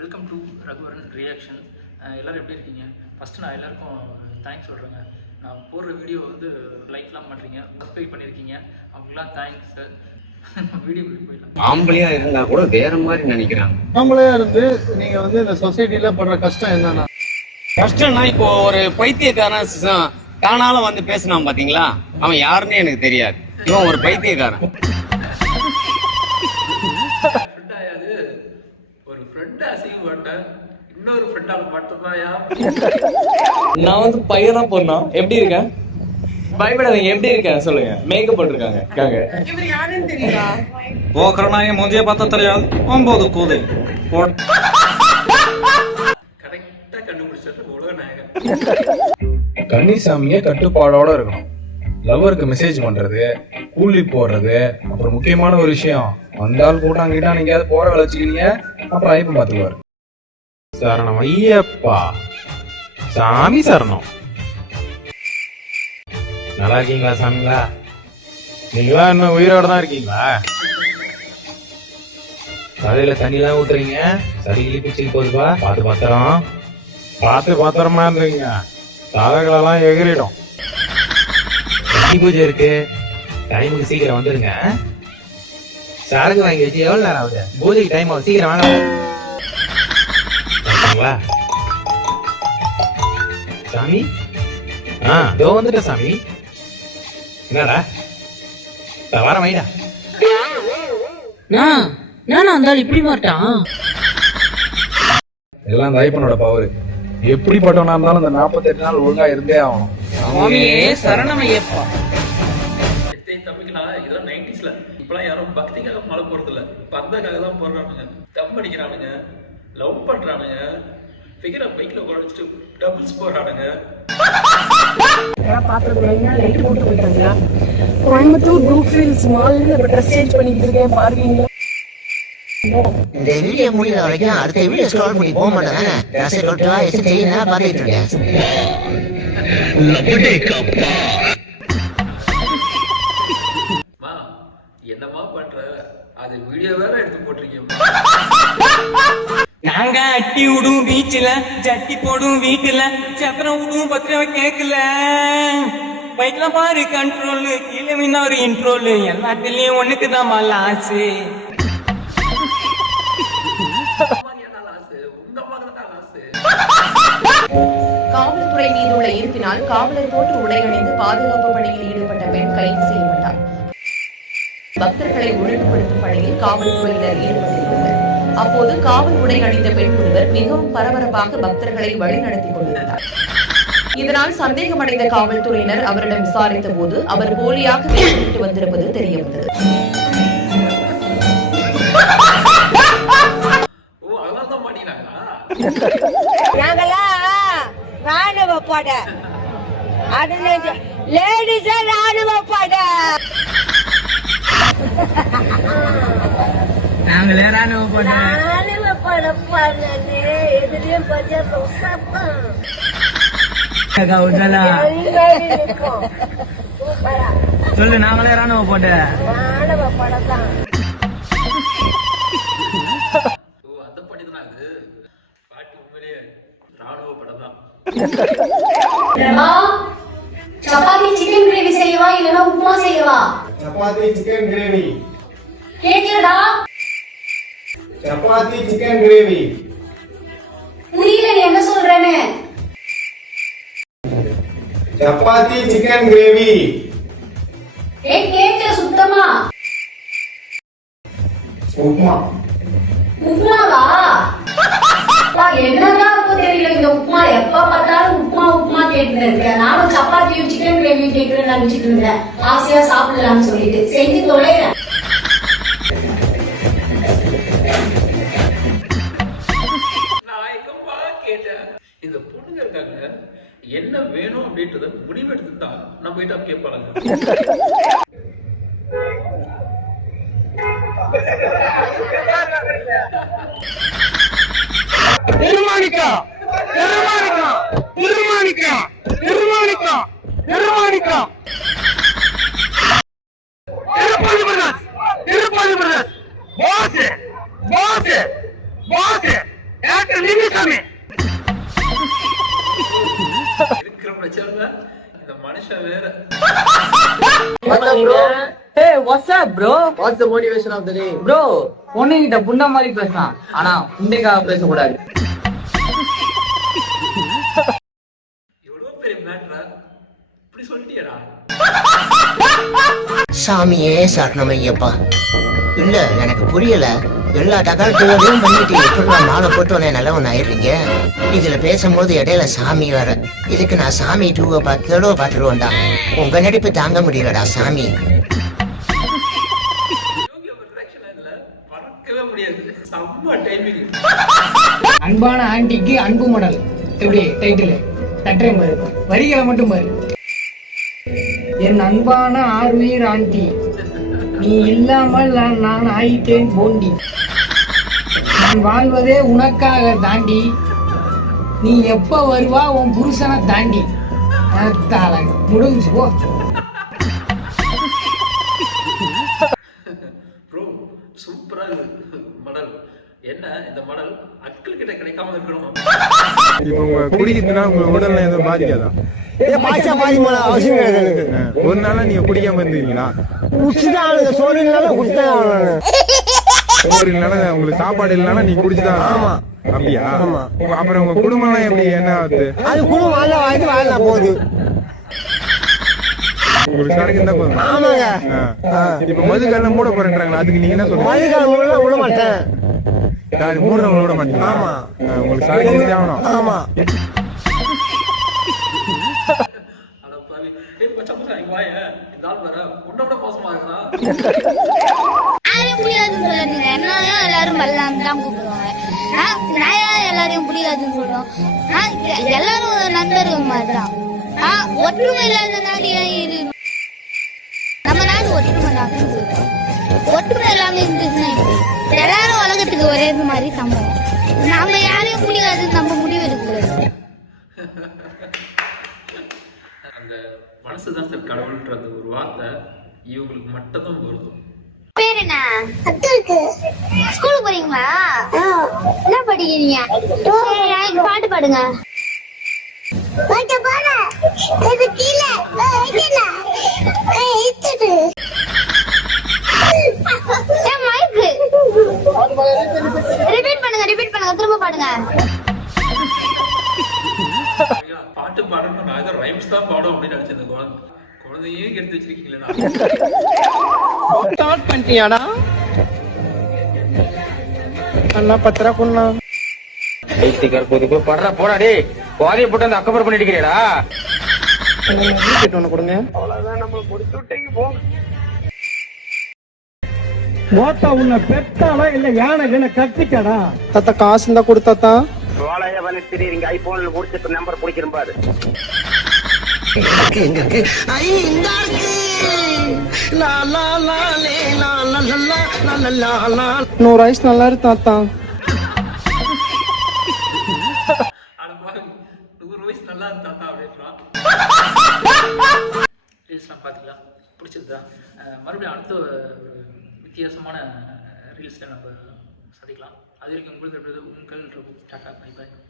Welcome to Raghuvaran reaction. எல்லோரும் எப்படி இருக்கீங்க? ஃபஸ்ட்டு நான் எல்லாருக்கும் தேங்க்ஸ் சொல்கிறேங்க. நான் போடுற வீடியோ வந்து லைக்லாம் பண்ணுறீங்க, சப்ஸ்கிரைப் பண்ணியிருக்கீங்க, அவங்களுக்குலாம் தேங்க்ஸ் சார். வீடியோ போயிடலாம். ஆம்பளையாக இருந்தால் கூட வேற மாதிரி நினைக்கிறாங்க. ஆம்பளையாக இருந்து நீங்கள் வந்து இந்த சொசைட்டியில் படுற கஷ்டம் என்னன்னா, கஷ்டம்னா இப்போ ஒரு பைத்தியக்காரன் தானாலும் வந்து பேசினான் பார்த்தீங்களா, அவன் யாருன்னு எனக்கு தெரியாது. இவன் ஒரு பைத்தியக்காரன். ஒரு ஃப்ரெண்ட் அசிங்க மாட்டேன், இன்னொரு ஃப்ரெண்டால மட்டும்தான்யா. நான் வந்து பையனா பொண்ணா எப்படி இருக்கேன்? பயப்படாதீங்க, எப்படி இருக்கேன் சொல்லுங்க. மேக்கப் போட்டிருக்காங்க. போக்குறனாய முந்தைய பார்த்தா தெரியாது. 9 கூதை கரெக்டா கண்டுபிடிச்சது உலக நாயகன். கன்னிசாமியே கட்டுப்பாடோட இருக்கணும். லவ்வருக்கு மெசேஜ் பண்றது, கூலி போடுறது, அப்புறம் முக்கியமான ஒரு விஷயம், வந்தால் கூட்டாங்கிட்டா நீங்க போற வேலை வச்சுக்கிறீங்க, அப்புறம் ஐப்ப பார்த்துக்குவாரு. சரணம் ஐயப்பா, சாமி சரணம். நல்லா இருக்கீங்களா சாமிங்களா? நீங்களா இன்னும் உயிரோட தான் இருக்கீங்களா? தலையில தண்ணிலாம் ஊத்துறீங்க, சளி பிடிச்சிட்டு போகுதுப்பா. பார்த்து பத்திரமா இருந்தீங்க, தலைகளெல்லாம் எகிரிடும். பூஜை இருக்கு, டைமுக்கு சீக்கிரம் வந்துருங்க. சரக்கு வாங்கி வச்சு எவ்வளவு நேரம் ஆகுது? பூஜைக்கு டைம் ஆகுது, சீக்கிரம் வாங்க. சாமி, இதோ வந்துட்ட சாமி. என்னடா வர வைடா. இருந்தாலும் இப்படி மாட்டான். எல்லாம் இந்த ஐப்பனோட பவர். எப்படிப்பட்டவனா இருந்தாலும் இந்த 48 நாள் ஒழுங்கா இருந்தே ஆகணும். சரணம் ஐயப்பா. தம்பிக்கலாம் இதெல்லாம் 90sல. இப்பெல்லாம் யாரும் பக்திக்காக மழை போறதில்ல, பந்தக்காக தான் போடுறானுங்க. தம் அடிக்கிறானுங்க, லவ் பண்றானுங்க, ஃபிகரை பைக்ல உடைச்சிட்டு டபுள்ஸ் போடுறானுங்க. கோயம்புத்தூர் ப்ளூஃபீல்ட்ஸ் மால்ல ட்ரெஸ் சேஞ்ச் பண்ணிட்டு இருக்கேன், பாருங்க. இந்த வீடியோ முடியல வரைக்கும் அடுத்த வீடியோ ஸ்க்ரால் பண்ணி போக மாட்டேன். ட்ரெஸ் கொட்டா எஸ் செய்யலாம் பார்த்துட்டு இருக்கேன். என்னமா பண்ற? அது வீடியோ வேற எடுத்து போட்டிருக்கீங்க. நாங்க அட்டி விடும் பீச்சில், ஜட்டி போடும் வீட்டுல, சப்பரம் விடும் பத்திரவ கேட்கல. பைக்லாம் பாரு கண்ட்ரோலு, கீழே மீனா ஒரு இன்ட்ரோலு, எல்லாத்துலயும் ஒண்ணுக்குதான் லாஸு. காவல்துறை மீது உள்ள ஈர்ப்பினால் காவலர் போட்டு உடையணிந்து பாதுகாப்பு பணியில் ஈடுபட்ட பெண் கைது செய்யப்பட்டார். பக்தர்களை ஒழுங்குபடுத்தும் பணியில் காவல்துறையினர் ஈடுபட்டிருந்தனர். அப்போது காவல் உடை அணிந்த பெண் ஒருவர் மிகவும் பரபரப்பாக பக்தர்களை வழிநடத்திக் கொண்டிருந்தார். இதனால் சந்தேகமடைந்த காவல்துறையினர் அவரிடம் விசாரித்த போது அவர் போலியாக வேஷமிட்டு வந்திருப்பது தெரியவந்தது. ராணுவ பட லேடிஸ் ராணுவ பட நாங்களே ராணுவ பட எதுலயும் சொல்லு, நாங்களே ராணுவ போட்ட படம். சப்பாத்தி சிக்கன் கிரேவி செய்யவா இல்லனா உப்புமா செய்யவா? Chapati chicken gravy. கேக்குதா? Chapati chicken gravy. புரியல நீ என்ன சொல்றேன்னு. Chapati chicken gravy. கேக்கல சுத்தமா. உப்புமா. உப்புமாவா? என்னதான் இருக்கும் தெரியல இந்த உப்புமா. எப்ப பார்த்தாலும் உப்புமா உப்புமா கேட்டு இருக்கேன். நானும் சப்பாத்தியும் சிக்கன் கிரேவியும் கேட்கிறேன்னு நினைச்சிட்டு இருந்தேன், ஆசையா சாப்பிடலாம்னு சொல்லிட்டு. செஞ்சு தொலைறேன். இந்த பொண்ணுங்க இருக்காங்க, என்ன வேணும் அப்படின்றத முடிவெடுத்துதான் நம்ம கிட்ட கேட்பாங்க. திருப்பதி பிரதர்ஸ் பாஸ் இருக்கிற பிரச்சனை இந்த மனுஷன் வேற. Hey, what's up, bro? What's the motivation of the day? Bro, பொண்ணுகிட்ட புண்ண மாதிரி பேசலாம், ஆனா புண்டைக்காக பேசக்கூடாது. எவ்வளவு பெரிய மேட்டரா இப்படி சொல்லிட்டியடா. சாமியே சரணம் ஐயப்பா. இல்ல எனக்கு புரியல. எல்லா தகவல்களையும் பண்ணிட்டு எப்படி மாலை போட்டு உடனே நல்லவன் ஆயிடுறீங்க. இதுல பேசும்போது இடையில சாமி வர. இதுக்கு நான் சாமி 2 பார்த்துருவேன்டா. உங்க நடிப்பு தாங்க முடியலடா சாமி. மறக்கவே முடியாது. செம்ம டைமிங். அன்பான ஆண்டிக்கு அன்பு மடல். எப்படி டைட்டில் தட்டுறேன் பாரு, வரிகளை மட்டும் பாரு. என் அன்பான ஆர்வீர் ஆண்டி, நீ இல்லாமல் நான் ஆயிட்டேன் போண்டி. நான் வாழ்வதே உனக்காக தாண்டி, நீ எப்ப வருவா உன் புருஷனை தாண்டி. முடிஞ்சு போ. ப்ரோ சூப்பரா இருக்கு மடல். என்ன இந்த மடல் அக்கள் கிட்ட கிடைக்காம இருக்கணும். இப்போ உங்க குடிக்கிறதுனா உங்க உடல்ல எதுவும் பாதிக்காதா? ஒரு நாளா நீங்க குடிக்காம இருந்தீங்களா? உங்களுக்கு சாப்பாடு இல்லைன்னா நீங்க குடிச்சுதான். ஆமா அப்படியா? அப்புறம் உங்க குடும்பம் எல்லாம் எப்படி என்ன ஆகுது? அது குடும்பம் போகுது. உங்களுக்கு சரக்கு இருந்தா போதும். ஆமாங்க. இப்ப மதுக்கெல்லாம் மூட போறேன்றாங்களா, அதுக்கு நீங்க என்ன சொல்றீங்க? மதுக்கெல்லாம் விட மாட்டேன். யாரு மூடுறவங்க விட மாட்டீங்க? ஆமா. உங்களுக்கு சரக்கு இருந்தா ஆகணும். ஆமா. எல்லாரும் பல்லான்னு தான் கூப்பிடுவாங்க. எல்லாரையும் பிடிக்காதுன்னு சொல்றோம். எல்லாரும் நண்பர்கள் மாதிரிதான். ஒற்றுமை இல்லாத நாடு ஏன் இரு? நம்ம நாடு ஒற்றுமை நாடுன்னு சொல்றோம். ஒற்றுமை எல்லாமே இருந்துச்சுன்னா எல்லாரும் உலகத்துக்கு ஒரே மாதிரி சம்பளம். நம்ம யாரையும் பிடிக்காதுன்னு நம்ம முடிவு எடுக்கிறது. அந்த மனசுதான் சார் கடவுள்ன்றது ஒரு வார்த்தை இவங்களுக்கு மட்டும்தான் பொருந்தும். பேர் என்ன? அத்துக்கு. ஸ்கூலுக்கு போறீங்களா? என்ன படிக்கிறீங்க? பாட்டு பாடுங்க. பாட்டு பாடு. இது கீழ வைக்கல. இத்துட்டு. ஏன் மைக்? ரிப்பீட் பண்ணுங்க திரும்ப பாடுங்க. பாட்டு பாடணும் நான் ஏதோ ரைம்ஸ் தான் பாடும் அப்படின்னு நினைச்சேன். குழந்தையே எடுத்து வச்சிருக்கீங்களா? ஸ்டார்ட் பண்ணிட்டியாடா? அண்ணா பத்திரா பொண்ணா படுறா போடா டே, பாதியை போட்டு அந்த அக்கபர் பண்ணிட்டு இருக்கிறீடா. ஒண்ணு கொடுங்க. ஓட்டா உன்னை பெத்தாளா இல்ல யானை கண்ண கட்டிக்கடா? தாத்தா காசு இருந்தா கொடுத்தாத்தா. ஐபோன்ல முடிச்சு நம்பர் பிடிக்கிறேன் பாரு. நூறு ஐஸ் நல்லா இருக்கு தாத்தா. 100 வயசு நல்லா இருந்தா அப்படின்றான். ரீல்ஸ்லாம் பார்த்தீங்களா? பிடிச்சிருந்தா மறுபடியும் அடுத்த ஒரு வித்தியாசமான ரீல்ஸில் நம்ம சந்திக்கலாம். அது வரைக்கும் உங்களுக்கு உங்கள் டாட்டா பை பாய்.